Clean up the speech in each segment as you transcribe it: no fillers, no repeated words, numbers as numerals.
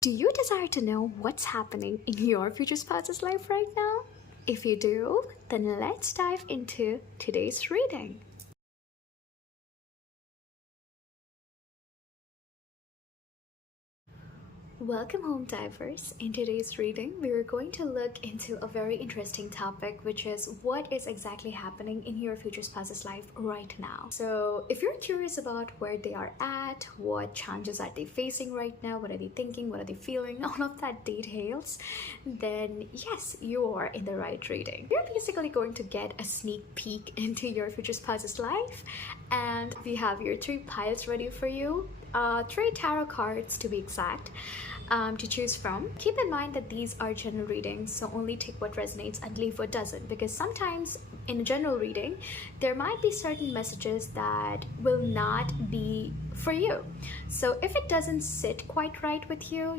Do you desire to know what's happening in your future spouse's life right now? If you do, then let's dive into today's reading. Welcome home, divers. In today's reading, we are going to look into a very interesting topic, which is what is exactly happening in your future spouse's life right now. So if you're curious about where they are at, what challenges are they facing right now, what are they thinking, what are they feeling, all of that details, then yes, you are in the right reading. You're basically going to get a sneak peek into your future spouse's life, and we have your three piles ready for you. Three tarot cards to be exact, to choose from. Keep in mind that these are general readings, so only take what resonates and leave what doesn't, because sometimes in a general reading there might be certain messages that will not be for you. So if it doesn't sit quite right with you,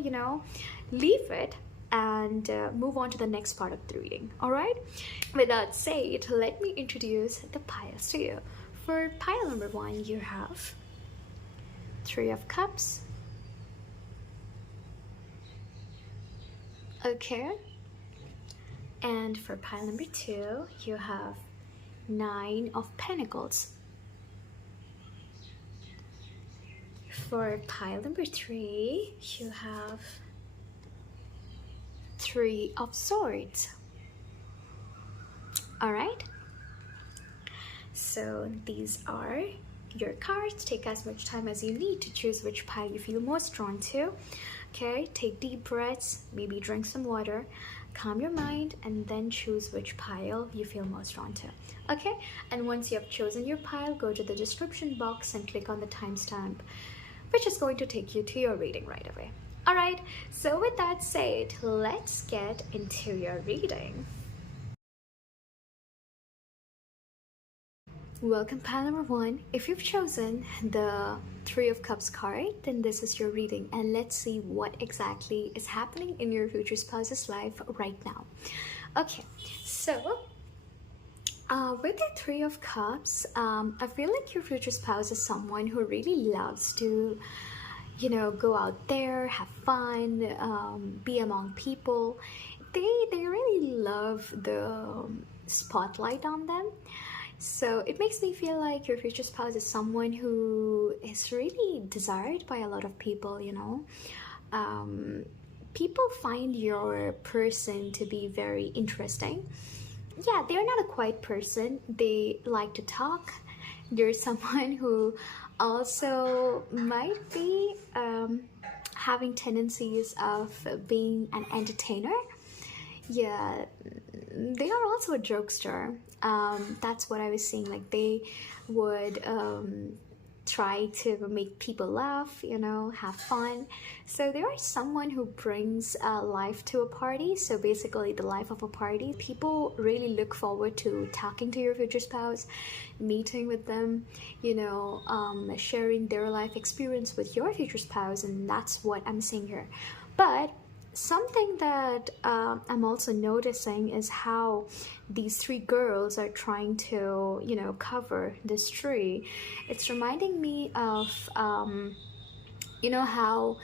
leave it and move on to the next part of the reading. All right, with that said, let me introduce the piles to you. For pile number one, you have Three of Cups. Okay. And for pile number two, you have Nine of Pentacles. For pile number three, you have Three of Swords. All right. So these are your cards. Take as much time as you need to choose which pile you feel most drawn to. Okay, take deep breaths, maybe drink some water, calm your mind, and then choose which pile you feel most drawn to. Okay, and once you have chosen your pile, go to the description box and click on the timestamp, which is going to take you to your reading right away. All right, so with that said, let's get into your reading. Welcome, pile number one. If you've chosen the Three of Cups card, then this is your reading, and let's see what exactly is happening in your future spouse's life right now. Okay, so with the Three of Cups, I feel like your future spouse is someone who really loves to go out there, have fun, be among people. They really love the spotlight on them. So it makes me feel like your future spouse is someone who is really desired by a lot of people, People find your person to be very interesting. Yeah, they're not a quiet person. They like to talk. They're someone who also might be having tendencies of being an entertainer. Yeah, they are also a jokester. That's what I was saying. Like, they would try to make people laugh, have fun. So they are someone who brings life to a party. So basically, the life of a party. People really look forward to talking to your future spouse, meeting with them, sharing their life experience with your future spouse, and that's what I'm saying here. But something that I'm also noticing is how these three girls are trying to, cover this tree. It's reminding me of, how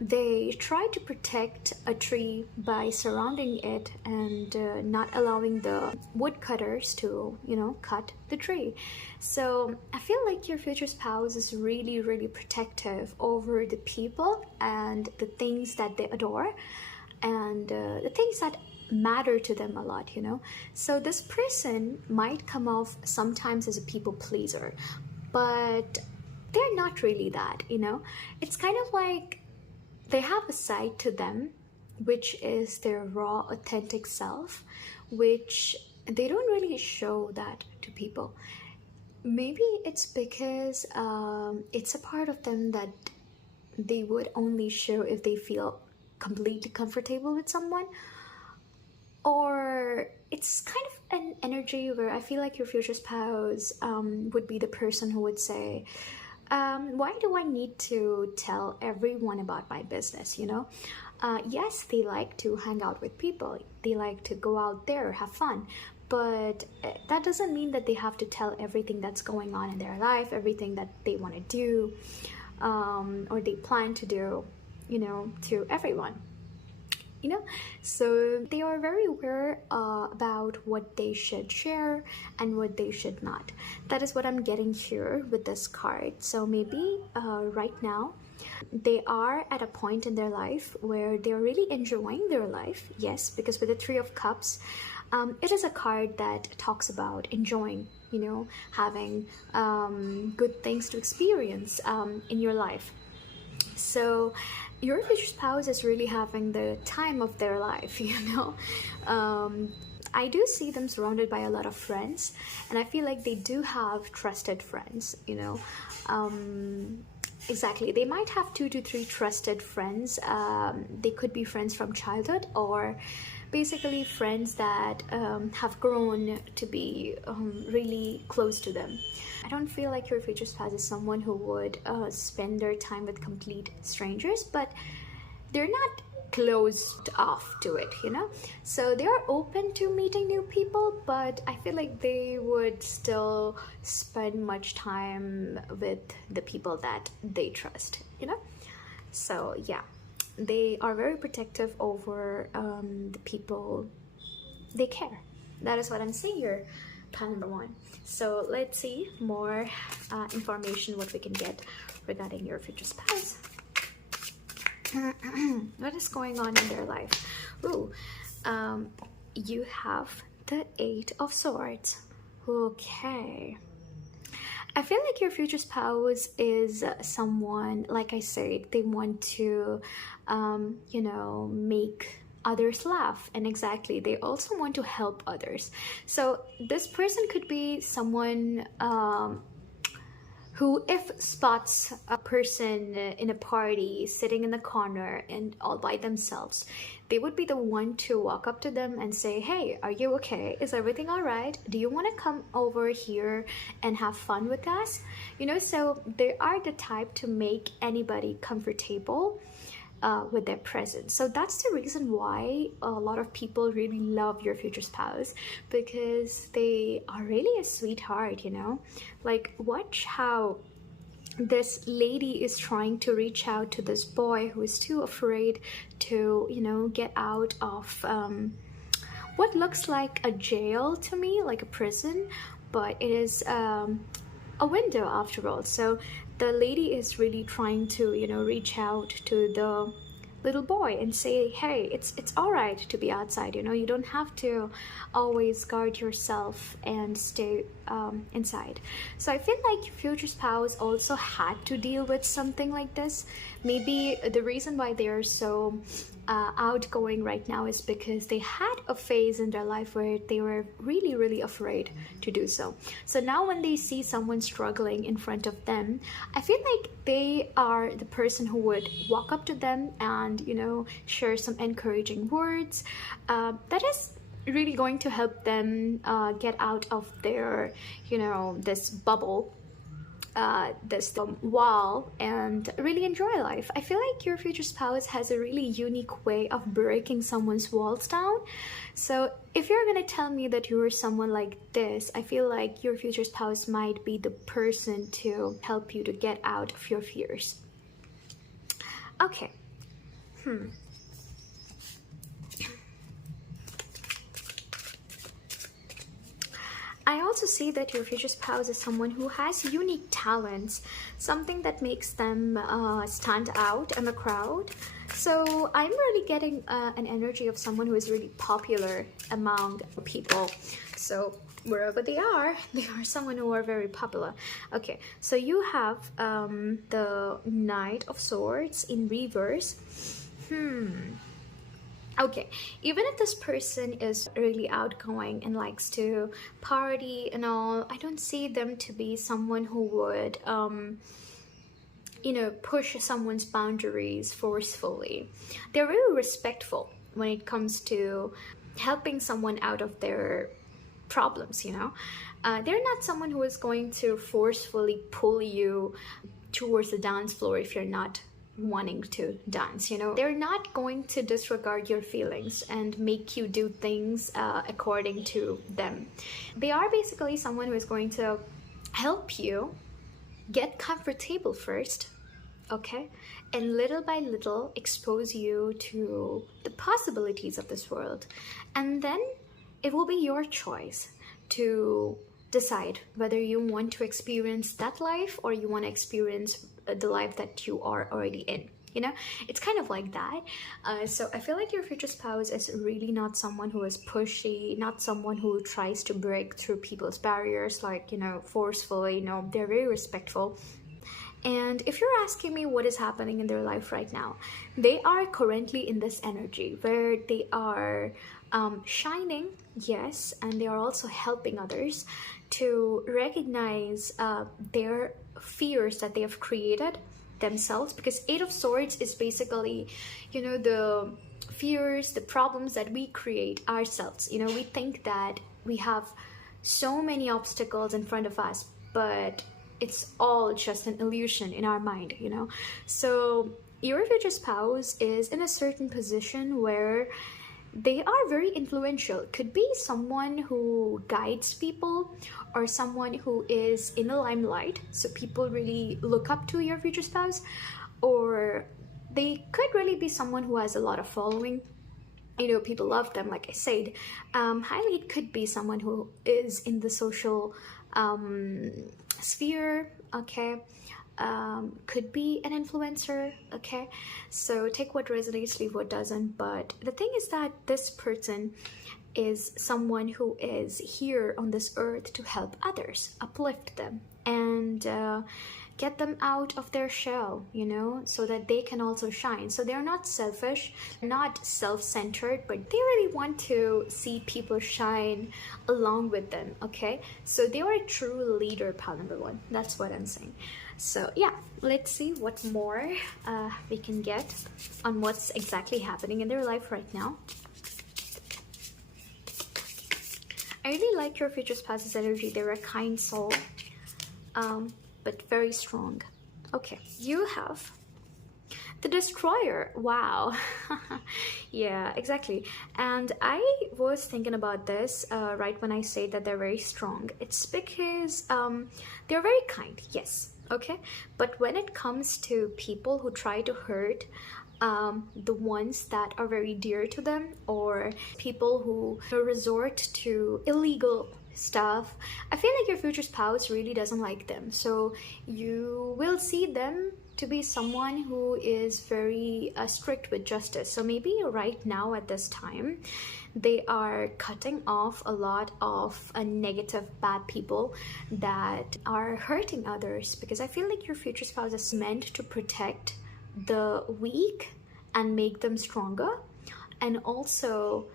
they try to protect a tree by surrounding it and not allowing the woodcutters to, cut the tree. So I feel like your future spouse is really, really protective over the people and the things that they adore and the things that matter to them a lot, So this person might come off sometimes as a people pleaser, but they're not really that, It's kind of like they have a side to them, which is their raw, authentic self, which they don't really show that to people. Maybe it's because it's a part of them that they would only show if they feel completely comfortable with someone. Or it's kind of an energy where I feel like your future spouse would be the person who would say, why do I need to tell everyone about my business, Yes, they like to hang out with people. They like to go out there, have fun. But that doesn't mean that they have to tell everything that's going on in their life, everything that they want to do, or they plan to do. to everyone. So they are very aware about what they should share and what they should not. That is what I'm getting here with this card. So maybe right now they are at a point in their life where they're really enjoying their life. Yes, because with the Three of Cups, it is a card that talks about enjoying, having good things to experience in your life. So your future spouse is really having the time of their life. I do see them surrounded by a lot of friends, and I feel like they do have trusted friends. Exactly, they might have 2 to 3 trusted friends. They could be friends from childhood, or basically friends that have grown to be really close to them. I don't feel like your future spouse is someone who would spend their time with complete strangers, but they're not closed off to it, so they are open to meeting new people, but I feel like they would still spend much time with the people that they trust. So yeah, they are very protective over the people they care. That is what I'm seeing here, pile number 1. So let's see more information what we can get regarding your future spouse. What is going on in their life? Ooh, you have the 8 of Swords. Okay, I feel like your future spouse is someone, like I said, they want to make others laugh, and exactly, they also want to help others. So this person could be someone who, if spots a person in a party sitting in the corner and all by themselves, they would be the one to walk up to them and say, hey, are you okay? Is everything all right? Do you want to come over here and have fun with us? So they are the type to make anybody comfortable with their presence. So that's the reason why a lot of people really love your future spouse, because they are really a sweetheart. Like, watch how this lady is trying to reach out to this boy who is too afraid to get out of what looks like a jail to me, like a prison, but it is a window after all. So the lady is really trying to reach out to the little boy and say, hey, it's all right to be outside. You don't have to always guard yourself and stay inside. So I feel like your future spouse also had to deal with something like this. Maybe the reason why they are so outgoing right now is because they had a phase in their life where they were really, really afraid to do so. So now when they see someone struggling in front of them, I feel like they are the person who would walk up to them and share some encouraging words. That is really going to help them get out of their this bubble, this wall, and really enjoy life. I feel like your future spouse has a really unique way of breaking someone's walls down. So if you're gonna tell me that you are someone like this, I feel like your future spouse might be the person to help you to get out of your fears. Okay. I also see that your future spouse is someone who has unique talents, something that makes them stand out in the crowd. So I'm really getting an energy of someone who is really popular among people. So wherever they are someone who are very popular. Okay, so you have the Knight of Swords in reverse. Okay, even if this person is really outgoing and likes to party and all, I don't see them to be someone who would, push someone's boundaries forcefully. They're really respectful when it comes to helping someone out of their problems, They're not someone who is going to forcefully pull you towards the dance floor if you're not wanting to dance. They're not going to disregard your feelings and make you do things according to them. They are basically someone who is going to help you get comfortable first, okay? And little by little expose you to the possibilities of this world. And then it will be your choice to decide whether you want to experience that life or you want to experience the life that you are already in. You know, it's kind of like that. So I feel like your future spouse is really not someone who is pushy, not someone who tries to break through people's barriers, like, you know, forcefully. No, they're very respectful. And if you're asking me what is happening in their life right now, they are currently in this energy where they are shining, yes, and they are also helping others to recognize their fears that they have created themselves. Because Eight of Swords is basically, you know, the fears, the problems that we create ourselves. You know, we think that we have so many obstacles in front of us, but it's all just an illusion in our mind, you know. So your future spouse is in a certain position where they are very influential. Could be someone who guides people or someone who is in the limelight, so people really look up to your future spouse. Or they could really be someone who has a lot of following, you know, people love them, like I said. Highly, it could be someone who is in the social sphere, okay. Could be an influencer, okay. So take what resonates, leave what doesn't. But the thing is that this person is someone who is here on this earth to help others, uplift them, and get them out of their shell, you know, so that they can also shine. So they're not selfish, not self-centered, but they really want to see people shine along with them, okay. So they are a true leader, pal number one. That's what I'm saying. So yeah, let's see what more we can get on what's exactly happening in their life right now. I really like your future spouse's energy. They're a kind soul, but very strong. Okay, you have the Destroyer. Wow. Yeah, exactly. And I was thinking about this right when I say that they're very strong. It's because they're very kind, yes, okay. But when it comes to people who try to hurt the ones that are very dear to them, or people who resort to illegal stuff, I feel like your future spouse really doesn't like them. So you will see them to be someone who is very strict with justice. So maybe right now at this time, they are cutting off a lot of negative, bad people that are hurting others. Because I feel like your future spouse is meant to protect the weak and make them stronger, and also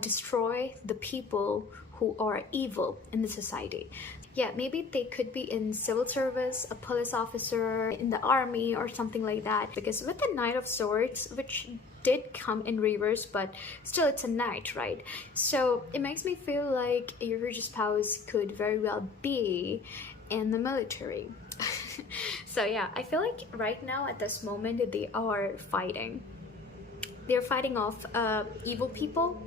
destroy the people who are evil in the society. Yeah, maybe they could be in civil service, a police officer, in the army or something like that. Because with the Knight of Swords, which did come in reverse, but still it's a knight, right? So it makes me feel like your future spouse could very well be in the military. So yeah, I feel like right now at this moment they are fighting. They're fighting off evil people,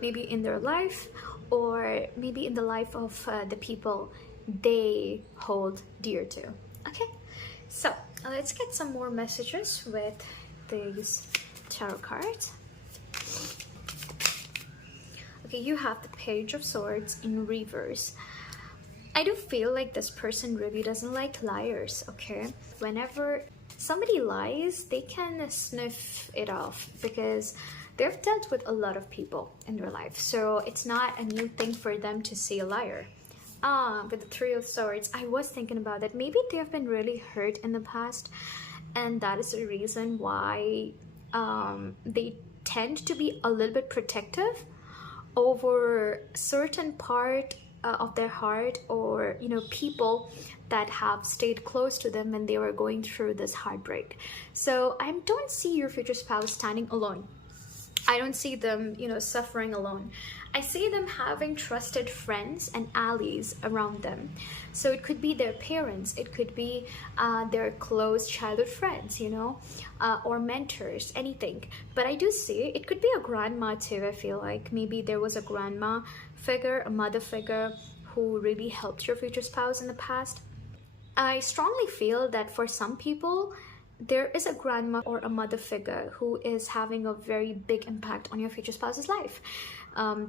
maybe in their life, or maybe in the life of the people they hold dear to. Okay, so let's get some more messages with these tarot cards. Okay, you have the Page of Swords in reverse. I do feel like this person really doesn't like liars, okay? Whenever somebody lies, they can sniff it off because they've dealt with a lot of people in their life. So it's not a new thing for them to see a liar. With the Three of Swords, I was thinking about that. Maybe they have been really hurt in the past, and that is the reason why they tend to be a little bit protective over certain part of their heart, or you know, people that have stayed close to them when they were going through this heartbreak. So I don't see your future spouse standing alone. I don't see them, you know, suffering alone. I see them having trusted friends and allies around them. So it could be their parents, it could be their close childhood friends, you know, or mentors, anything. But I do see it could be a grandma too. I feel like maybe there was a grandma figure, a mother figure who really helped your future spouse in the past. I strongly feel that for some people, there is a grandma or a mother figure who is having a very big impact on your future spouse's life.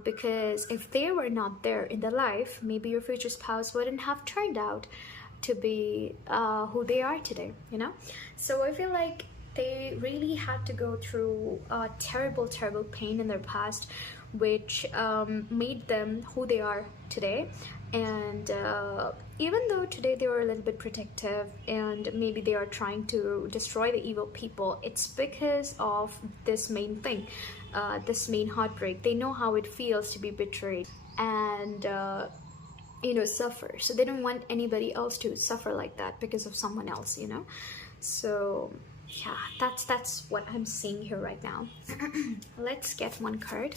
Because if they were not there in the life, maybe your future spouse wouldn't have turned out to be who they are today, you know? So I feel like they really had to go through a terrible, terrible pain in their past, which made them who they are today. And even though today they were a little bit protective and maybe they are trying to destroy the evil people, it's because of this main thing, this main heartbreak. They know how it feels to be betrayed and you know, suffer. So they don't want anybody else to suffer like that because of someone else, you know. So yeah, that's what I'm seeing here right now. Let's get one card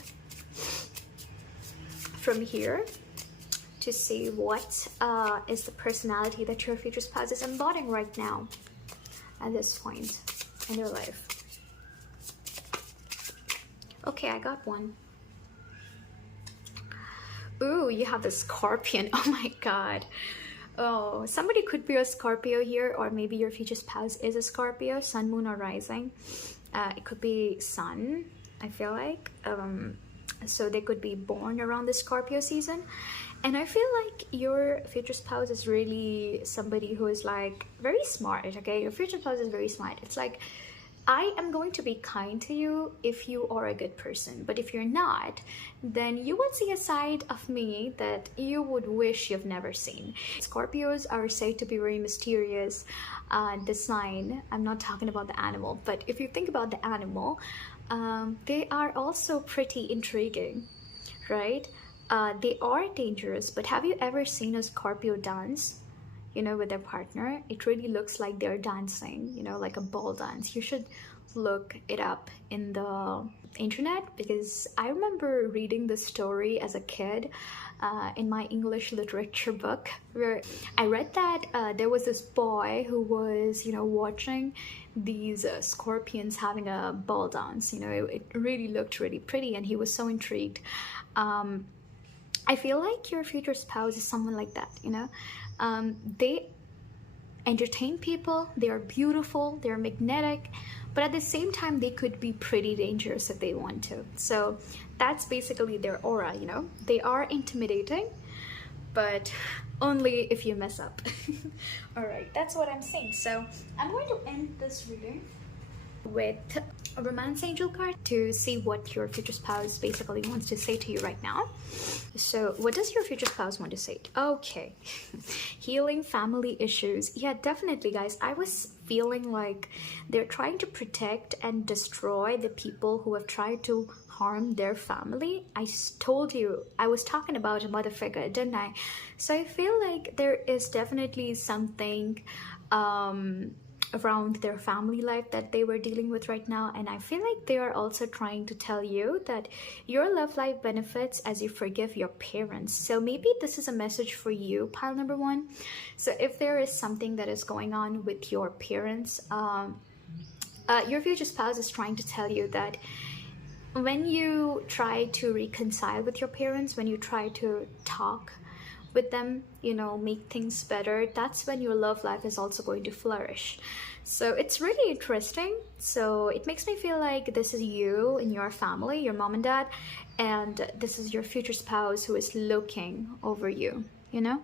from here to see what is the personality that your future spouse is embodying right now at this point in their life. Okay, I got one. Ooh, you have the Scorpion. Oh my god. Oh, somebody could be a Scorpio here, or maybe your future spouse is a Scorpio, sun, moon, or rising. It could be sun, I feel like. So they could be born around the Scorpio season. And I feel like your future spouse is really somebody who is like very smart, okay? Your future spouse is very smart. It's like, I am going to be kind to you if you are a good person, but if you're not, then you will see a side of me that you would wish you've never seen. Scorpios are said to be very mysterious. The sign, I'm not talking about the animal, but if you think about the animal, they are also pretty intriguing, right? They are dangerous, but have you ever seen a Scorpio dance? You know, with their partner? It really looks like they're dancing, you know, like a ball dance. You should look it up in the internet, because I remember reading this story as a kid in my English literature book, where I read that there was this boy who was, you know, watching these scorpions having a ball dance. You know, it really looked really pretty and he was so intrigued. I feel like your future spouse is someone like that, you know. They entertain people, they are beautiful, they're magnetic, but at the same time they could be pretty dangerous if they want to. So that's basically their aura, you know. They are intimidating, but only if you mess up. All right, that's what I'm saying. So I'm going to end this reading with a romance angel card to see what your future spouse basically wants to say to you right now. So what does your future spouse want to say? Okay. Healing family issues. Yeah, definitely, guys. I was feeling like they're trying to protect and destroy the people who have tried to harm their family. I told you I was talking about a mother figure, didn't I? So I feel like there is definitely something around their family life that they were dealing with right now, and I feel like they are also trying to tell you that your love life benefits as you forgive your parents. So maybe this is a message for you, pile number one. So if there is something that is going on with your parents, your future spouse is trying to tell you that when you try to reconcile with your parents, when you try to talk with them, you know, make things better, that's when your love life is also going to flourish. So it's really interesting. So it makes me feel like this is you and your family, your mom and dad, and this is your future spouse who is looking over you, you know.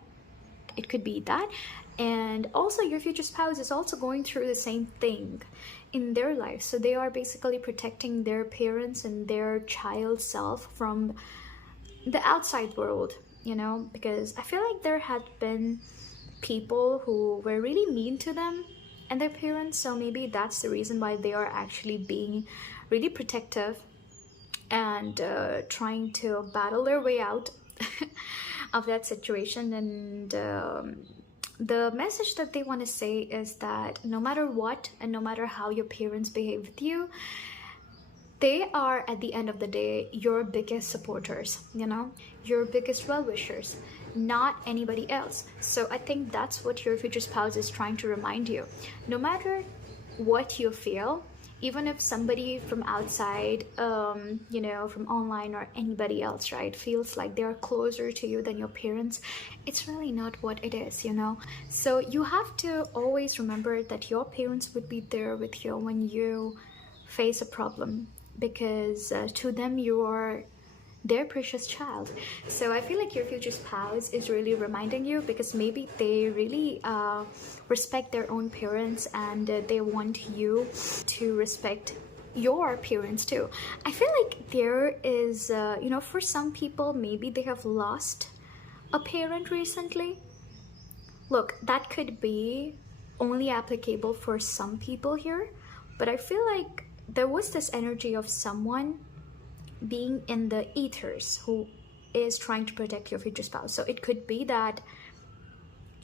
It could be that. And also your future spouse is also going through the same thing in their life. So they are basically protecting their parents and their child self from the outside world, you know, because I feel like there had been people who were really mean to them and their parents. So maybe that's the reason why they are actually being really protective and trying to battle their way out of that situation. And the message that they want to say is that no matter what and no matter how your parents behave with you, they are at the end of the day your biggest supporters, you know, your biggest well-wishers, not anybody else. So I think that's what your future spouse is trying to remind you. No matter what you feel, even if somebody from outside, you know, from online or anybody else, right, feels like they're closer to you than your parents, it's really not what it is, you know. So you have to always remember that your parents would be there with you when you face a problem, because to them you are their precious child. So I feel like your future spouse is really reminding you, because maybe they really respect their own parents, and they want you to respect your parents too. I feel like there is, you know, for some people, maybe they have lost a parent recently. Look, that could be only applicable for some people here, but I feel like there was this energy of someone being in the ethers who is trying to protect your future spouse. So it could be that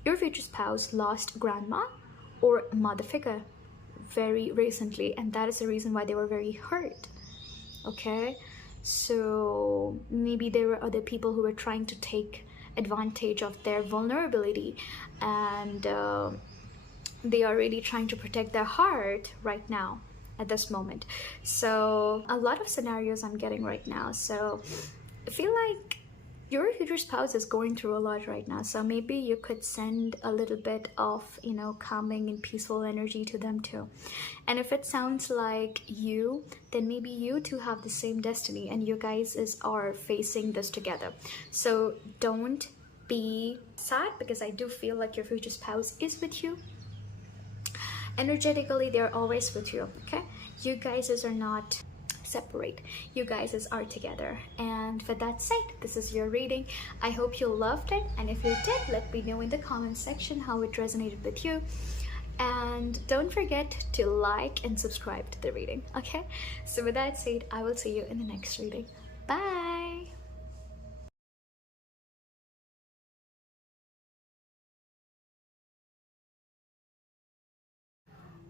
your future spouse lost grandma or mother figure very recently, and that is the reason why they were very hurt. Okay, so maybe there were other people who were trying to take advantage of their vulnerability, and they are really trying to protect their heart right now at this moment. So a lot of scenarios I'm getting right now. So I feel like your future spouse is going through a lot right now, so maybe you could send a little bit of, you know, calming and peaceful energy to them too. And if it sounds like you, then maybe you two have the same destiny and you guys are facing this together. So don't be sad, because I do feel like your future spouse is with you energetically. They're always with you. Okay, you guys are not separate, you guys are together. And for that said, this is your reading. I hope you loved it, and if you did, let me know in the comment section how it resonated with you. And don't forget to like and subscribe to the reading. Okay, so with that said, I will see you in the next reading. Bye.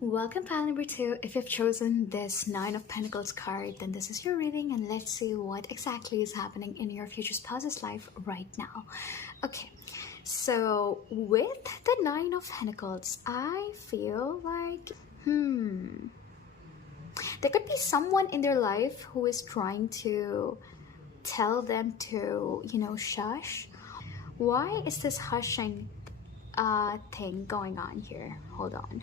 Welcome pile number 2. If you've chosen this Nine of Pentacles card, then this is your reading, and let's see what exactly is happening in your future spouse's life right now. Okay, so with the Nine of Pentacles, I feel like there could be someone in their life who is trying to tell them to, you know, shush. Why is this hushing thing going on here? Hold on.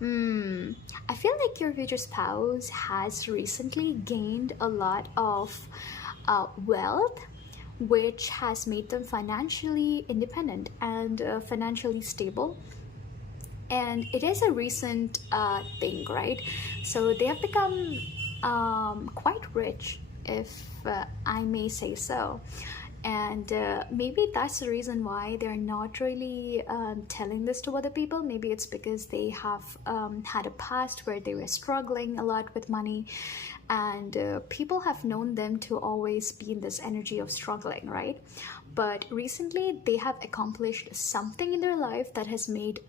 I feel like your future spouse has recently gained a lot of wealth, which has made them financially independent and financially stable. And it is a recent thing, right? So they have become quite rich, if I may say so. And maybe that's the reason why they're not really telling this to other people. Maybe it's because they have had a past where they were struggling a lot with money, and people have known them to always be in this energy of struggling, right? But recently they have accomplished something in their life that has made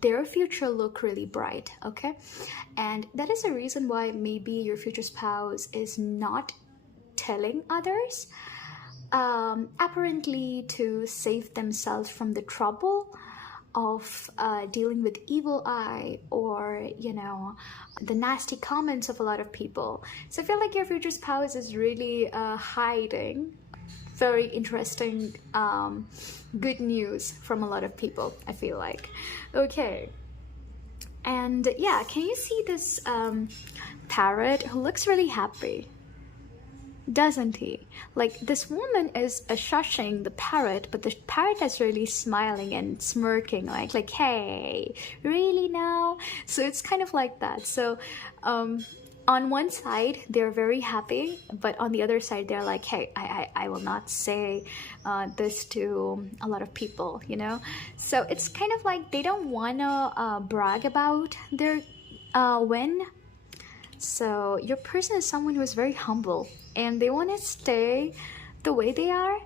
their future look really bright. Okay, and that is the reason why maybe your future spouse is not telling others, apparently to save themselves from the trouble of dealing with evil eye, or, you know, the nasty comments of a lot of people. So I feel like your future spouse is really hiding very interesting good news from a lot of people, I feel like. Okay, and yeah, can you see this parrot who looks really happy? Doesn't he? Like, this woman is shushing the parrot, but the parrot is really smiling and smirking, like hey, really now? So it's kind of like that. So on one side they're very happy, but on the other side they're like, hey, I will not say this to a lot of people, you know. So it's kind of like they don't want to brag about their win. So your person is someone who is very humble, and they want to stay the way they are,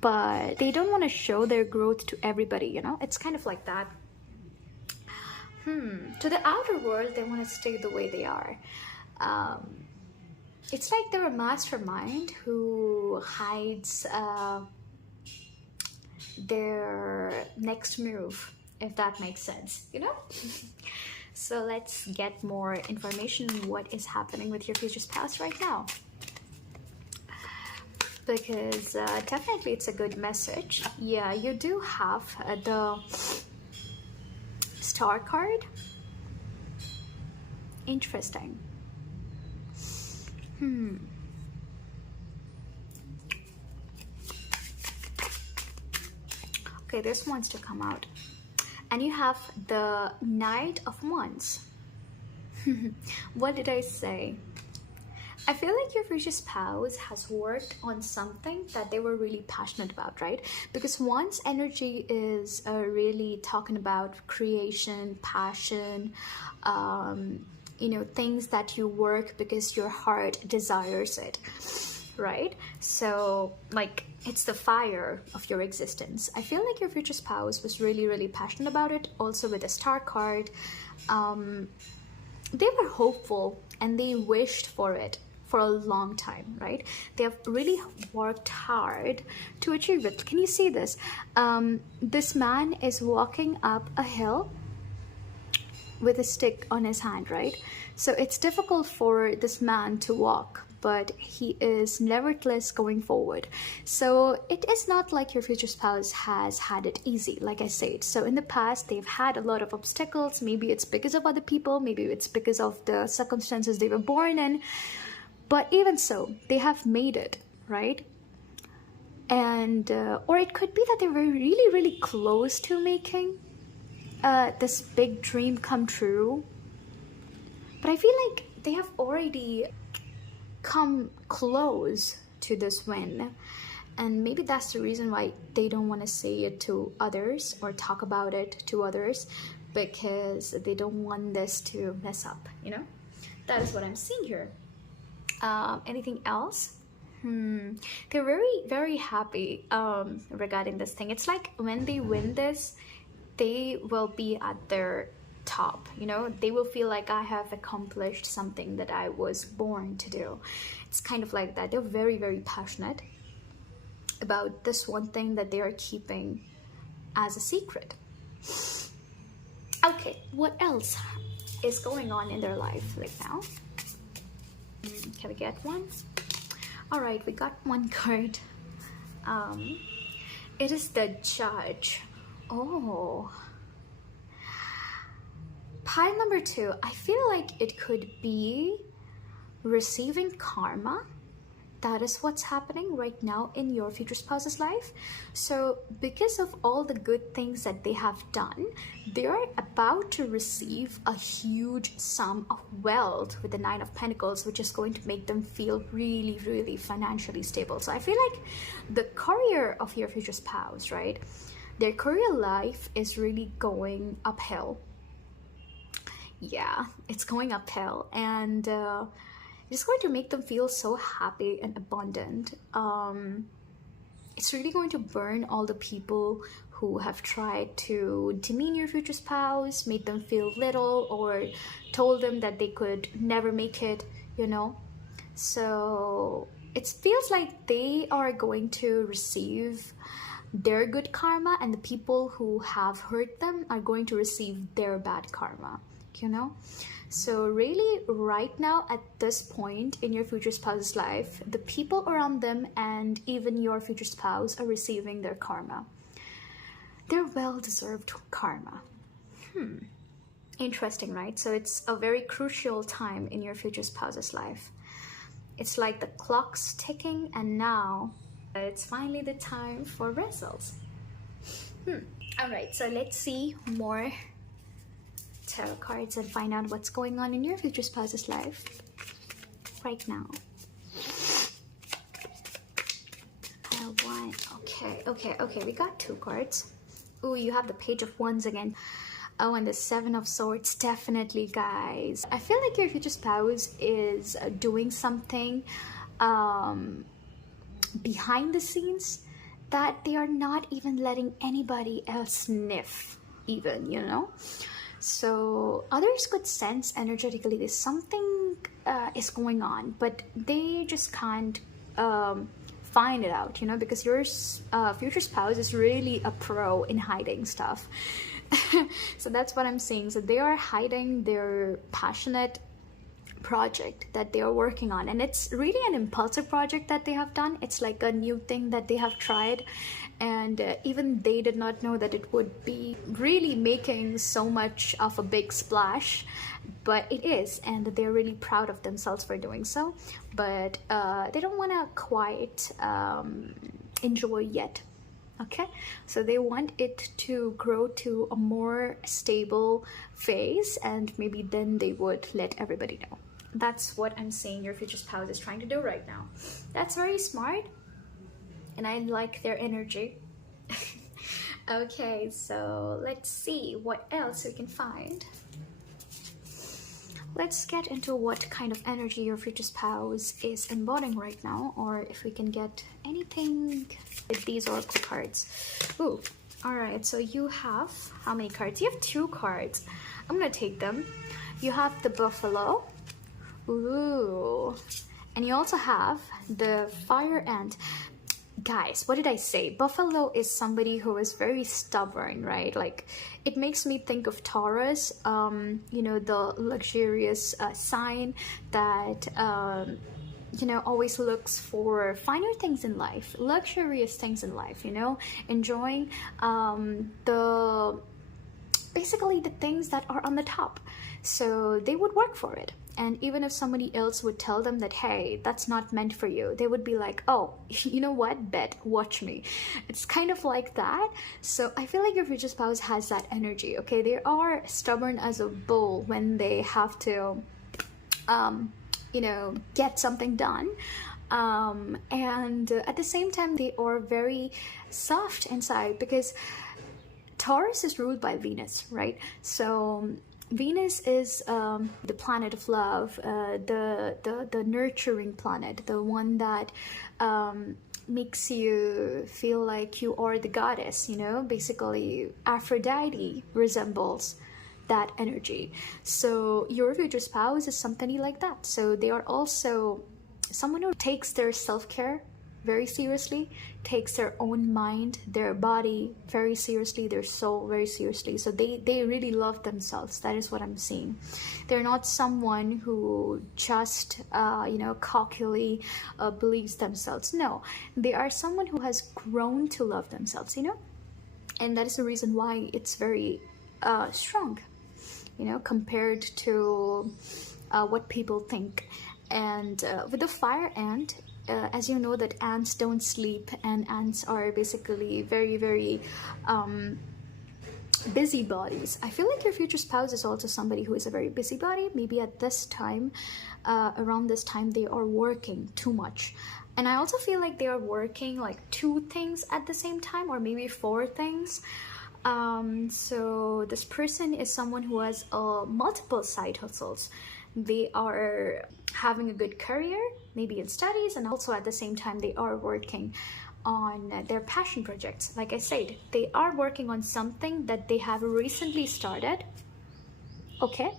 but they don't want to show their growth to everybody, you know. It's kind of like that. To the outer world, they want to stay the way they are. It's like they're a mastermind who hides their next move, if that makes sense, you know. So let's get more information on what is happening with your future spouse right now. Because definitely it's a good message. Yeah, you do have the Star card. Interesting. Okay, this wants to come out. And you have the Knight of Wands. What did I say? I feel like your future spouse has worked on something that they were really passionate about, right? Because Wands energy is really talking about creation, passion, you know, things that you work because your heart desires it, right? So like, it's the fire of your existence. I feel like your future spouse was really, really passionate about it. Also with the Star card, they were hopeful and they wished for it for a long time, right? They have really worked hard to achieve it. Can you see this? This man is walking up a hill with a stick on his hand, right? So it's difficult for this man to walk, but he is nevertheless going forward. So it is not like your future spouse has had it easy, like I said. So in the past, they've had a lot of obstacles. Maybe it's because of other people, maybe it's because of the circumstances they were born in. But even so, they have made it, right? And, or it could be that they were really, really close to making this big dream come true. But I feel like they have already come close to this win. And maybe that's the reason why they don't want to say it to others or talk about it to others, because they don't want this to mess up, you know? That is what I'm seeing here. Anything else? They're very, very happy regarding this thing. It's like when they win this, they will be at their top, you know? They will feel like, I have accomplished something that I was born to do. It's kind of like that. They're very, very passionate about this one thing that they are keeping as a secret. Okay, what else is going on in their life right now? Can we get one? All right, we got one card. It is the Judge. Oh, pile number 2. I feel like it could be receiving karma. That is what's happening right now in your future spouse's life. So because of all the good things that they have done, they are about to receive a huge sum of wealth with the 9 of Pentacles, which is going to make them feel really, really financially stable. So I feel like the career of your future spouse, right? Their career life is really going uphill. Yeah, it's going uphill, and it's going to make them feel so happy and abundant. It's really going to burn all the people who have tried to demean your future spouse, made them feel little, or told them that they could never make it, you know? So it feels like they are going to receive their good karma, and the people who have hurt them are going to receive their bad karma, you know? So really, right now, at this point in your future spouse's life, the people around them and even your future spouse are receiving their karma. Their well-deserved karma. Interesting, right? So it's a very crucial time in your future spouse's life. It's like the clock's ticking, and now it's finally the time for results. All right, so let's see more tarot cards and find out what's going on in your future spouse's life right now. Okay, we got 2 cards. Oh, you have the Page of Wands again. Oh, and the 7 of Swords. Definitely, guys, I feel like your future spouse is doing something behind the scenes that they are not even letting anybody else sniff even, you know? So others could sense energetically that something is going on, but they just can't find it out, you know, because your future spouse is really a pro in hiding stuff. So that's what I'm saying. So they are hiding their passionate project that they are working on, and it's really an impulsive project that they have done. It's like a new thing that they have tried, and even they did not know that it would be really making so much of a big splash, but it is, and they're really proud of themselves for doing so. But they don't want to quite enjoy yet. Okay, so they want it to grow to a more stable phase, and maybe then they would let everybody know. That's what I'm saying your future spouse is trying to do right now. That's very smart, and I like their energy. Okay, so let's see what else we can find. Let's get into what kind of energy your future spouse is embodying right now, or if we can get anything with these oracle cards. Ooh, all right, so you have how many cards? You have 2 cards. I'm gonna take them. You have the buffalo. Ooh, and you also have the fire ant. Guys, what did I say? Buffalo is somebody who is very stubborn, right? Like, it makes me think of Taurus, you know, the luxurious sign that you know, always looks for finer things in life, luxurious things in life, you know, enjoying basically the things that are on the top. So they would work for it. And even if somebody else would tell them that, hey, that's not meant for you, they would be like, oh, you know what, bet, watch me. It's kind of like that. So I feel like your future spouse has that energy, okay? They are stubborn as a bull when they have to, you know, get something done. And at the same time, they are very soft inside, because Taurus is ruled by Venus, right? So Venus is the planet of love, the nurturing planet, the one that makes you feel like you are the goddess, you know? Basically, Aphrodite resembles that energy. So your future spouse is somebody like that. So they are also someone who takes their self-care very seriously, takes their own mind, their body very seriously, their soul very seriously. So they really love themselves. That is what I'm seeing. They're not someone who just you know, cockily believes themselves. No, they are someone who has grown to love themselves, you know, and that is the reason why it's very strong, you know, compared to what people think. And with the fire ant, as you know, that ants don't sleep, and ants are basically very, very busybodies. I feel like your future spouse is also somebody who is a very busybody. Maybe at this time, around this time, they are working too much. And I also feel like they are working like 2 things at the same time, or maybe 4 things. So this person is someone who has multiple side hustles. They are having a good career, maybe in studies, and also at the same time they are working on their passion projects. Like I said, they are working on something that they have recently started, okay?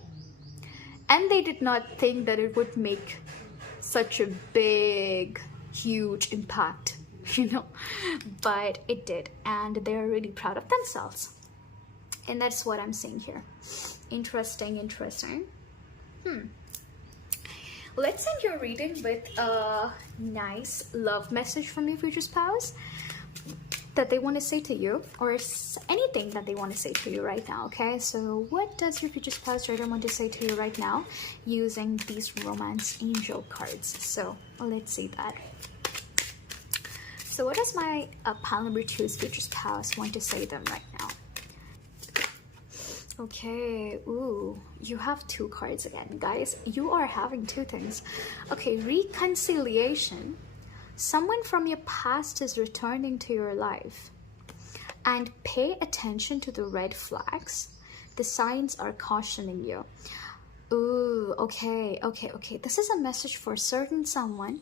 And they did not think that it would make such a big, huge impact, you know, but it did, and they're really proud of themselves. And that's what I'm seeing here. Interesting. Let's end your reading with a nice love message from your future spouse that they want to say to you, or anything that they want to say to you right now, okay? So what does your future spouse really want to say to you right now using these romance angel cards? So let's see that. So what does my pile number 2's future spouse want to say to them right now? Okay, ooh, you have 2 cards again. Guys, you are having 2 things. Okay, reconciliation. Someone from your past is returning to your life. And pay attention to the red flags. The signs are cautioning you. Ooh, okay. This is a message for certain someone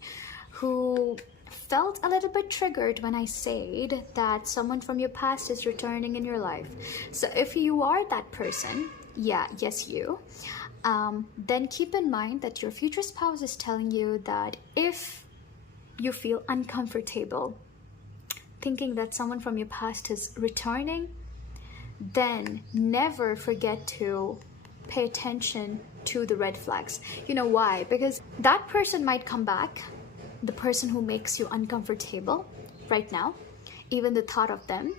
who felt a little bit triggered when I said that someone from your past is returning in your life. So if you are that person, yes you, then keep in mind that your future spouse is telling you that if you feel uncomfortable thinking that someone from your past is returning, then never forget to pay attention to the red flags. You know why? Because that person might come back, the person who makes you uncomfortable right now, even the thought of them,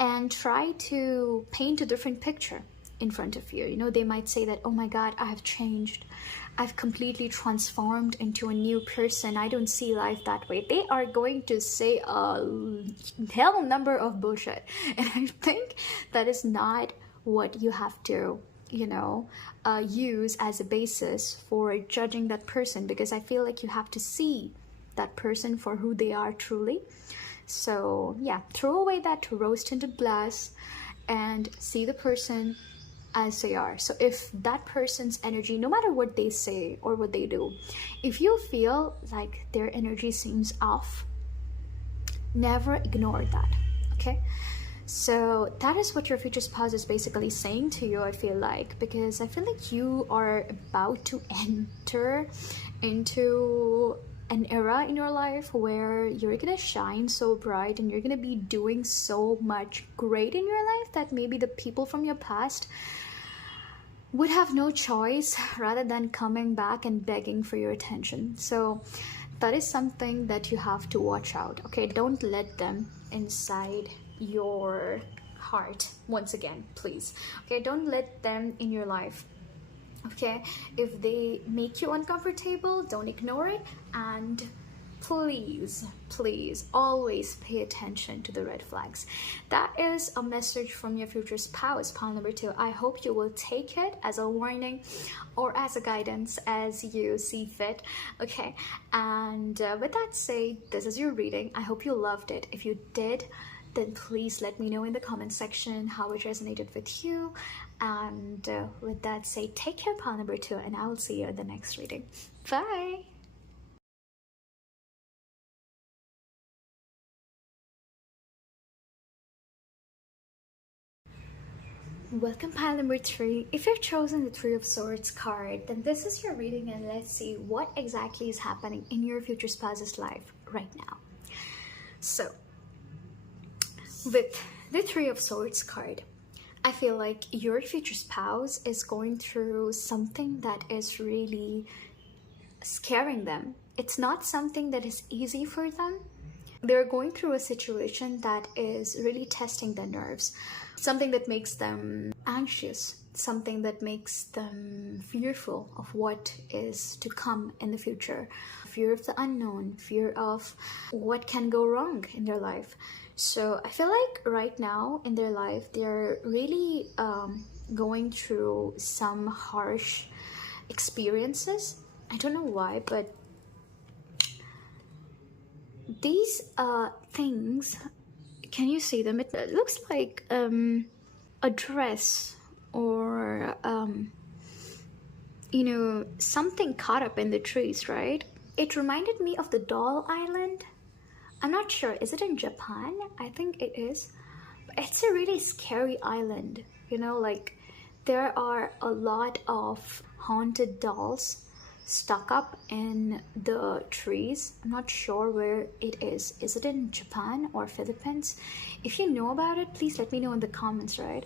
and try to paint a different picture in front of you. You know, they might say that, oh my God, I have changed. I've completely transformed into a new person. I don't see life that way. They are going to say a hell number of bullshit. And I think that is not what you have to, use as a basis for judging that person, because I feel like you have to see that person for who they are truly. So yeah, throw away that rose-tinted glass and see the person as they are. So if that person's energy, no matter what they say or what they do, if you feel like their energy seems off, never ignore that, okay? So that is what your future spouse is basically saying to you, I feel like, because I feel like you are about to enter into an era in your life where you're gonna shine so bright and you're gonna be doing so much great in your life that maybe the people from your past would have no choice rather than coming back and begging for your attention. So that is something that you have to watch out, okay? Don't let them inside your heart once again, please, okay? Don't let them in your life, okay? If they make you uncomfortable, don't ignore it, and please always pay attention to the red flags. That is a message from your future spouse, pile number 2. I hope you will take it as a warning or as a guidance as you see fit, okay? And with that said, this is your reading. I hope you loved it. If you did, then please let me know in the comment section how it resonated with you. And with that said, take care, pile number 2, and I will see you in the next reading. Bye. Welcome, pile number 3. If you've chosen the Three of Swords card, then this is your reading, and let's see what exactly is happening in your future spouse's life right now. So with the Three of Swords card, I feel like your future spouse is going through something that is really scaring them. It's not something that is easy for them. They're going through a situation that is really testing their nerves, something that makes them anxious, something that makes them fearful of what is to come in the future, fear of the unknown, fear of what can go wrong in their life. So I feel like right now in their life, they're really going through some harsh experiences. I don't know why, but these things, can you see them? It looks like a dress or something caught up in the trees, right? It reminded me of the Doll Island. I'm not sure, is it in Japan? I think it is. But it's a really scary island, like there are a lot of haunted dolls stuck up in the trees. I'm not sure where it is. Is it in Japan or Philippines? If you know about it, please let me know in the comments, right?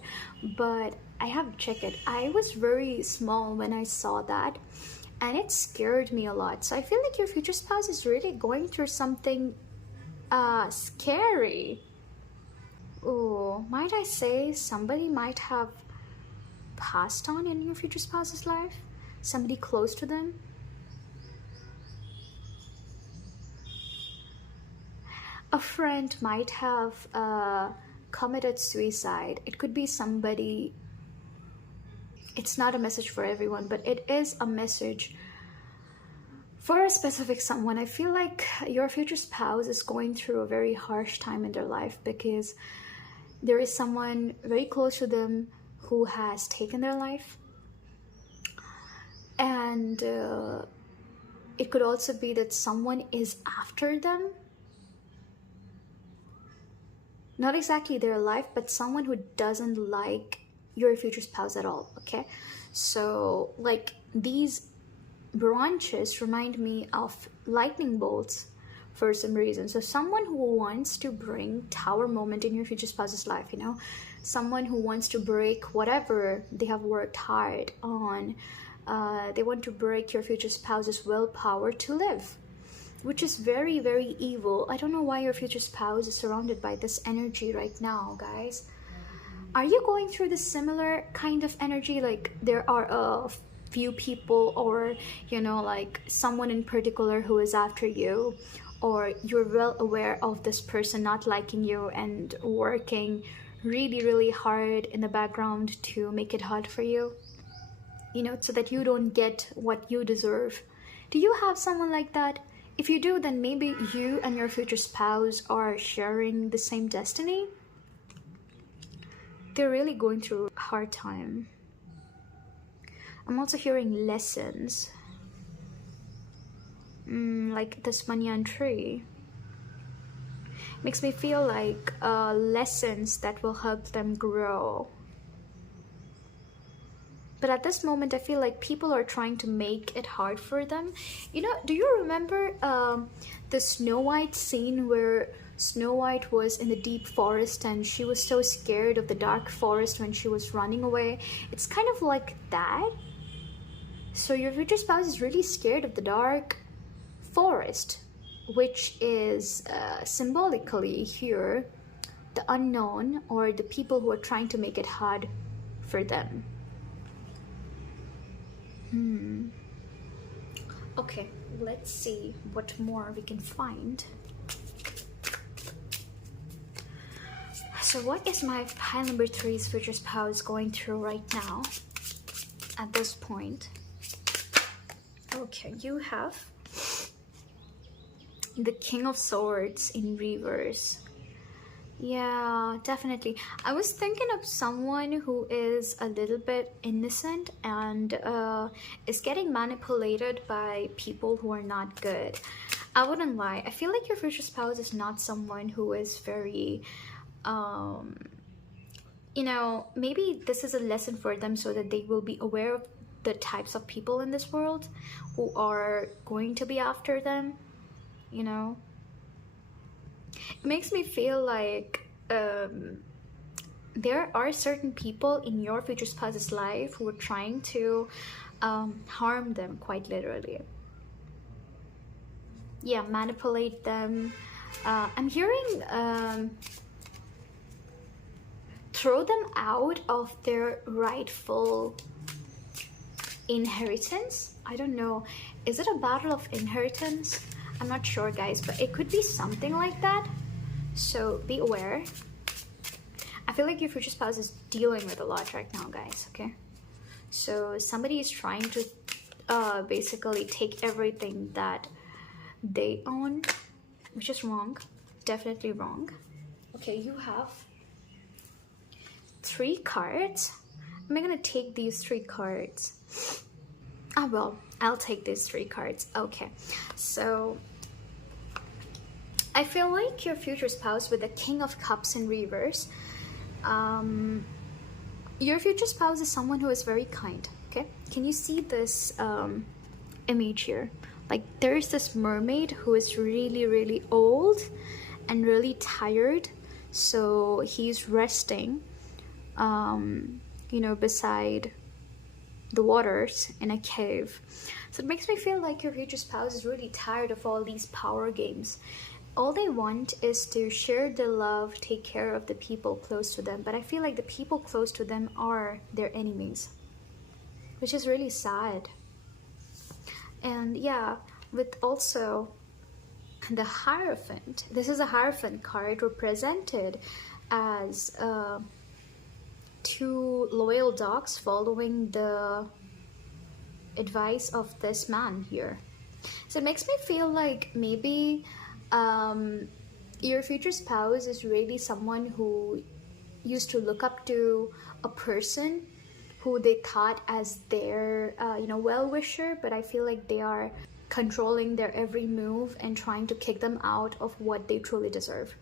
But I have to check it. I was very small when I saw that, and it scared me a lot. So I feel like your future spouse is really going through something scary. Oh, might I say somebody might have passed on in your future spouse's life? Somebody close to them? A friend might have committed suicide. It could be somebody. It's not a message for everyone, but it is a message for a specific someone. I feel like your future spouse is going through a very harsh time in their life because there is someone very close to them who has taken their life. And it could also be that someone is after them. Not exactly their life, but someone who doesn't like your future spouse at all, okay? So, like, these branches remind me of lightning bolts for some reason. So someone who wants to bring tower moment in your future spouse's life, you know, someone who wants to break whatever they have worked hard on. They want to break your future spouse's willpower to live, which is very, very evil. I don't know why your future spouse is surrounded by this energy right now, guys. Are you going through the similar kind of energy? Like there are a few people, or you know, like someone in particular who is after you, or you're well aware of this person not liking you and working really, really hard in the background to make it hard for you, you know, so that you don't get what you deserve. Do you have someone like that? If you do, then maybe you and your future spouse are sharing the same destiny. They're really going through a hard time. I'm also hearing lessons. Like this banyan tree. Makes me feel like lessons that will help them grow. But at this moment, I feel like people are trying to make it hard for them. You know, do you remember the Snow White scene where Snow White was in the deep forest and she was so scared of the dark forest when she was running away? It's kind of like that. So your future spouse is really scared of the dark forest, which is symbolically here the unknown, or the people who are trying to make it hard for them. Okay, let's see what more we can find. So what is my pile number 3's future spouse going through right now at this point? Okay, you have the King of Swords in reverse. Yeah, definitely. I was thinking of someone who is a little bit innocent and is getting manipulated by people who are not good. I wouldn't lie. I feel like your future spouse is not someone who is very, you know, maybe this is a lesson for them so that they will be aware of the types of people in this world who are going to be after them, you know. It makes me feel like there are certain people in your future spouse's life who are trying to harm them, quite literally. Yeah, manipulate them. I'm hearing throw them out of their rightful inheritance. I don't know. Is it a battle of inheritance? I'm not sure, guys, but it could be something like that. So be aware. I feel like your future spouse is dealing with a lot right now, guys, okay? So somebody is trying to basically take everything that they own, which is wrong. Definitely wrong. Okay, you have 3 cards. Am I gonna take these 3 cards? Ah, well, I'll take these 3 cards. Okay, so I feel like your future spouse with the King of Cups in reverse, your future spouse is someone who is very kind, okay? Can you see this image here? Like there's this mermaid who is really, really old and really tired. So he's resting, you know, beside the waters in a cave. So it makes me feel like your future spouse is really tired of all these power games. All they want is to share the love, take care of the people close to them. But I feel like the people close to them are their enemies, which is really sad. And yeah, with also the Hierophant. This is a Hierophant card represented as 2 loyal dogs following the advice of this man here. So it makes me feel like maybe your future spouse is really someone who used to look up to a person who they thought as their you know, well-wisher, but I feel like they are controlling their every move and trying to kick them out of what they truly deserve.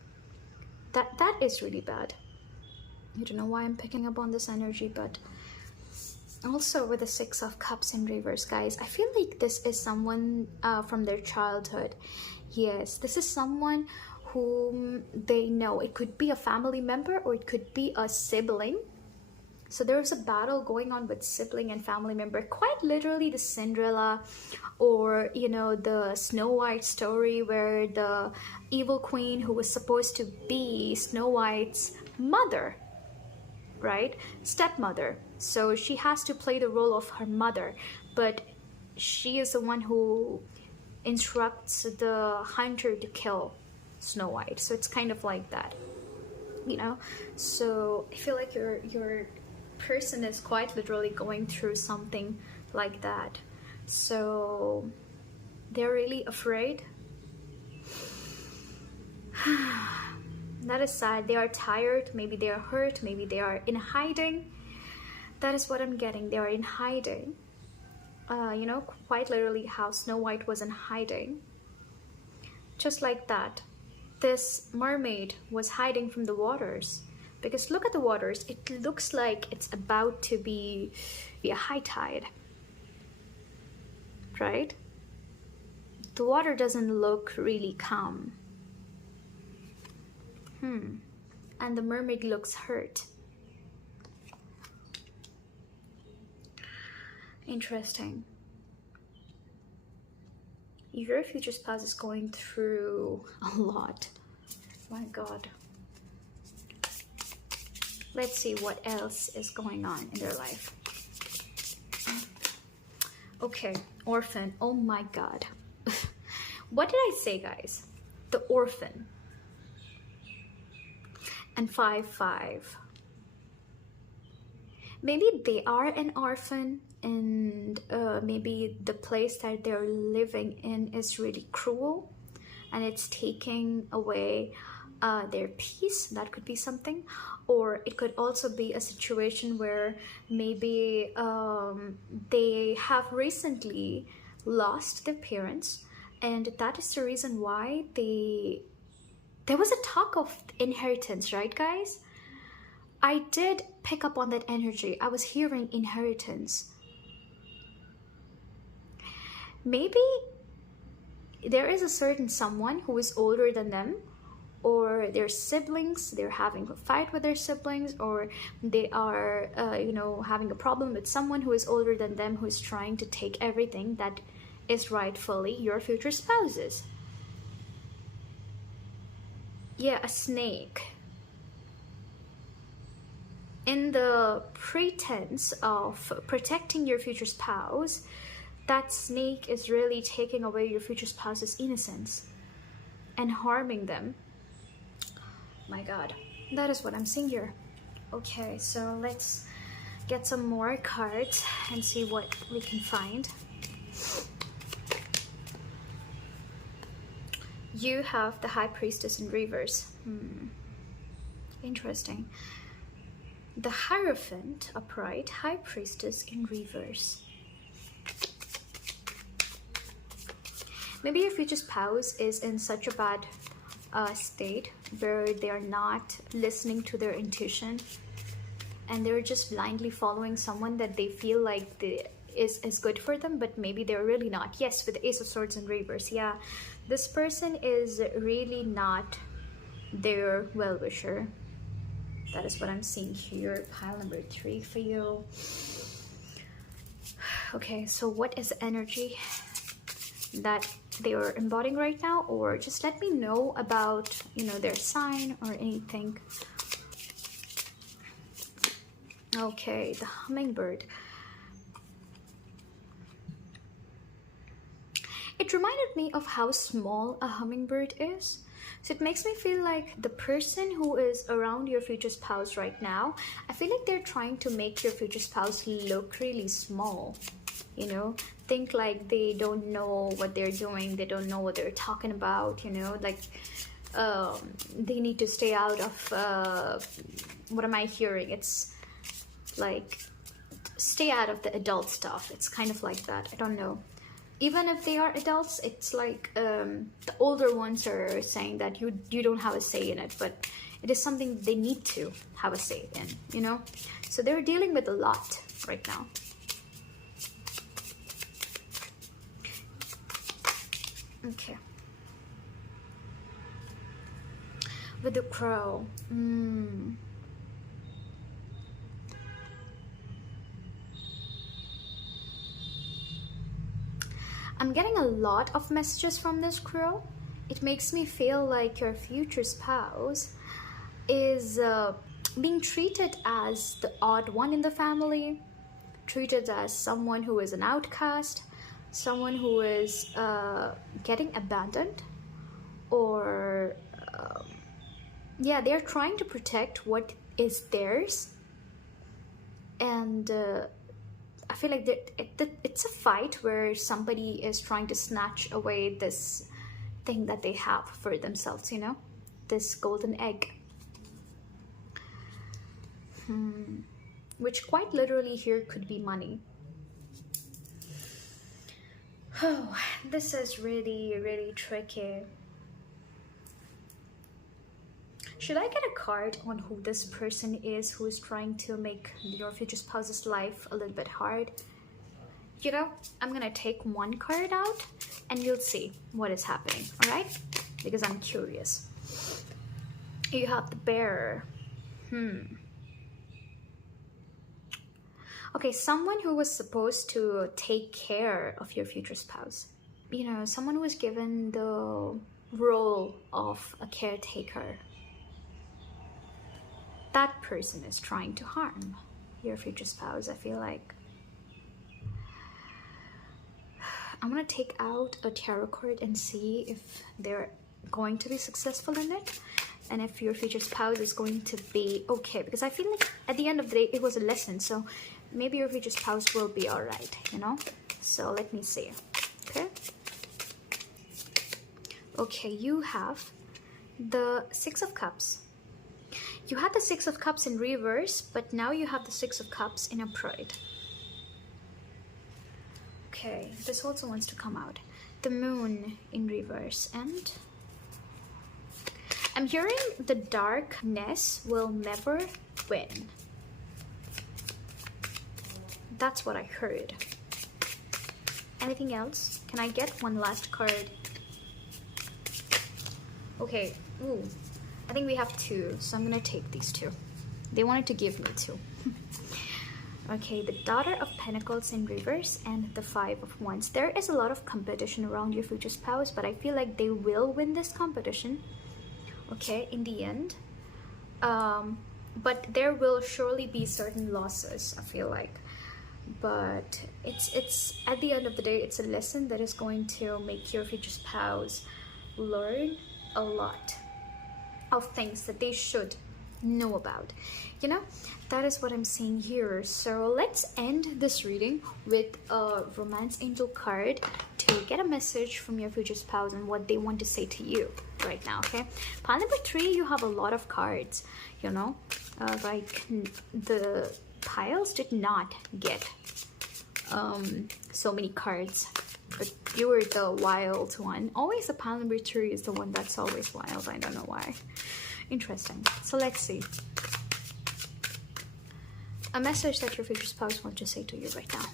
That is really bad. I don't know why I'm picking up on this energy, but also with the 6 of Cups in reverse, guys, I feel like this is someone from their childhood. Yes, this is someone whom they know. It could be a family member or it could be a sibling. So there's a battle going on with sibling and family member, quite literally the Cinderella or, you know, the Snow White story where the evil queen who was supposed to be Snow White's mother, right? Stepmother. So she has to play the role of her mother, but she is the one who instructs the hunter to kill Snow White. So it's kind of like that, you know. So I feel like your person is quite literally going through something like that. So they're really afraid. That is sad. They are tired, maybe they are hurt, maybe they are in hiding. That is what I'm getting. They are in hiding. You know, quite literally how Snow White was in hiding. Just like that. This mermaid was hiding from the waters. Because look at the waters. It looks like it's about to be a high tide. Right? The water doesn't look really calm. And the mermaid looks hurt. Interesting. Your future spouse is going through a lot. My God. Let's see what else is going on in their life. Okay, orphan. Oh my God. What did I say, guys? The orphan. And 5-5. Maybe they are an orphan, and maybe the place that they're living in is really cruel and it's taking away their peace. That could be something. Or it could also be a situation where maybe they have recently lost their parents, and that is the reason why there was a talk of inheritance, right, guys? I did pick up on that energy. I was hearing inheritance. Maybe there is a certain someone who is older than them, or their siblings, they're having a fight with their siblings, or they are, you know, having a problem with someone who is older than them, who is trying to take everything that is rightfully your future spouse's. Yeah, a snake. In the pretense of protecting your future spouse, that snake is really taking away your future spouse's innocence and harming them. My God, that is what I'm seeing here. Okay, so let's get some more cards and see what we can find. You have the High Priestess in reverse. Interesting. The Hierophant upright, High Priestess in reverse. Maybe your future spouse is in such a bad state where they are not listening to their intuition and they're just blindly following someone that they feel like is good for them, but maybe they're really not. Yes, with the Ace of Swords in reverse. Yeah, this person is really not their well-wisher. That is what I'm seeing here. Pile number 3 for you. Okay, so what is the energy that they are embodying right now? Or just let me know about, you know, their sign or anything. Okay, the hummingbird. It reminded me of how small a hummingbird is. So it makes me feel like the person who is around your future spouse right now, I feel like they're trying to make your future spouse look really small. You know, think like they don't know what they're doing, they don't know what they're talking about, you know, like they need to stay out of, what am I hearing? It's like, stay out of the adult stuff. It's kind of like that. I don't know. Even if they are adults, it's like the older ones are saying that you don't have a say in it, but it is something they need to have a say in, you know? So they're dealing with a lot right now. Okay. With the crow. I'm getting a lot of messages from this crow. It makes me feel like your future spouse is being treated as the odd one in the family, treated as someone who is an outcast, someone who is getting abandoned, or yeah, they're trying to protect what is theirs. And I feel like it's a fight where somebody is trying to snatch away this thing that they have for themselves, you know, this golden egg. Which quite literally here could be money. Oh, this is really, really tricky. Should I get a card on who this person is who is trying to make your future spouse's life a little bit hard? You know, I'm gonna take one card out and you'll see what is happening, all right? Because I'm curious. You have the bearer. Okay, someone who was supposed to take care of your future spouse. You know, someone who was given the role of a caretaker. That person is trying to harm your future spouse, I feel like. I'm gonna take out a tarot card and see if they're going to be successful in it, and if your future spouse is going to be okay, because I feel like at the end of the day it was a lesson, so maybe your future spouse will be all right, you know. So let me see. Okay, you have the Six of Cups. You had the Six of Cups in reverse, but now you have the Six of Cups in upright. Okay, this also wants to come out. The Moon in reverse, and I'm hearing the darkness will never win. That's what I heard. Anything else? Can I get one last card? Okay, ooh. I think we have two, so I'm gonna take these two. They wanted to give me two. Okay, the Daughter of Pentacles in reverse and the Five of Wands. There is a lot of competition around your future spouse, but I feel like they will win this competition, okay, in the end. But there will surely be certain losses, I feel like. But it's at the end of the day, it's a lesson that is going to make your future spouse learn a lot of things that they should know about, you know. That is what I'm seeing here. So let's end this reading with a Romance Angel card to get a message from your future spouse and what they want to say to you right now. Okay, pile number 3, you have a lot of cards, you know, like the piles did not get so many cards, but you were the wild one. Always the pile number 3 is the one that's always wild. I don't know why. Interesting. So let's see. A message that your future spouse wants to say to you right now.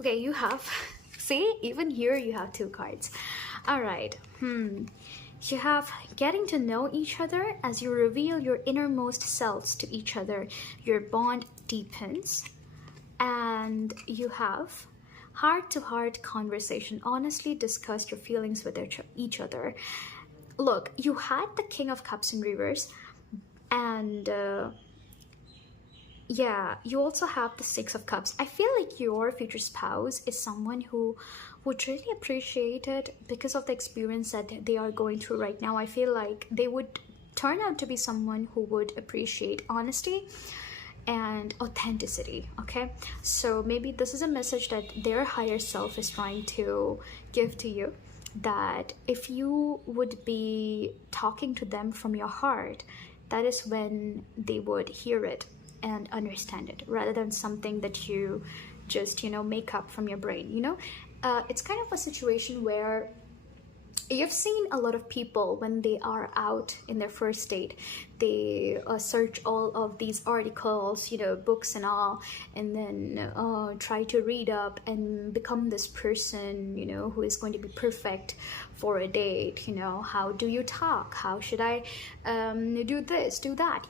Okay, you have, see, even here you have 2 cards. All right. You have getting to know each other as you reveal your innermost selves to each other. Your bond deepens. And you have heart-to-heart conversation. Honestly discuss your feelings with each other. Look, you had the King of Cups in reverse, and yeah, you also have the Six of Cups. I feel like your future spouse is someone who would really appreciate it because of the experience that they are going through right now. I feel like they would turn out to be someone who would appreciate honesty and authenticity. Okay, so maybe this is a message that their higher self is trying to give to you, that if you would be talking to them from your heart, that is when they would hear it and understand it, rather than something that you just, you know, make up from your brain, you know. It's kind of a situation where You've seen a lot of people when they are out in their first date, they search all of these articles, books and all, and then try to read up and become this person, who is going to be perfect for a date. How do you talk? How should I do this, do that,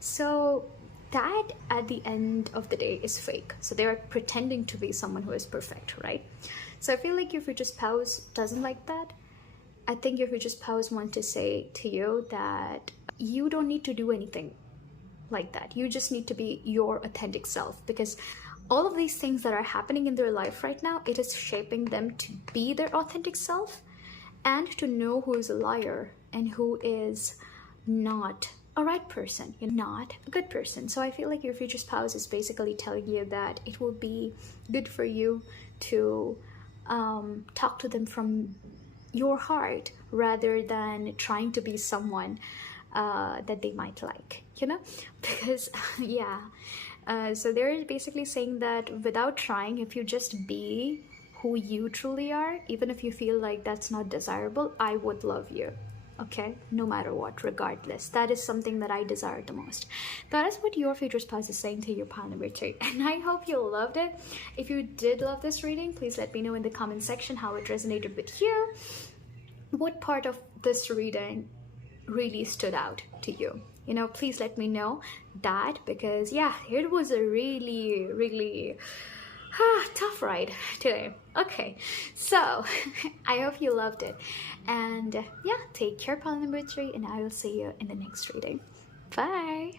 So that at the end of the day is fake. So they're pretending to be someone who is perfect, right? So I feel like your future spouse doesn't like that. I think your future spouse wants to say to you that you don't need to do anything like that. You just need to be your authentic self, because all of these things that are happening in their life right now, it is shaping them to be their authentic self and to know who is a liar and who is not a right person, not a good person. So I feel like your future spouse is basically telling you that it will be good for you to talk to them from your heart rather than trying to be someone that they might like, because yeah. So they're basically saying that without trying, if you just be who you truly are, even if you feel like that's not desirable, I would love you. Okay, no matter what, regardless. That is something that I desire the most. That is what your future spouse is saying to your pile number 3. And I hope you loved it. If you did love this reading, please let me know in the comment section how it resonated with you. What part of this reading really stood out to you? Please let me know that, because yeah, it was a really tough ride today. Okay, so I hope you loved it, and yeah, take care, pile number 3, and I will see you in the next reading. Bye.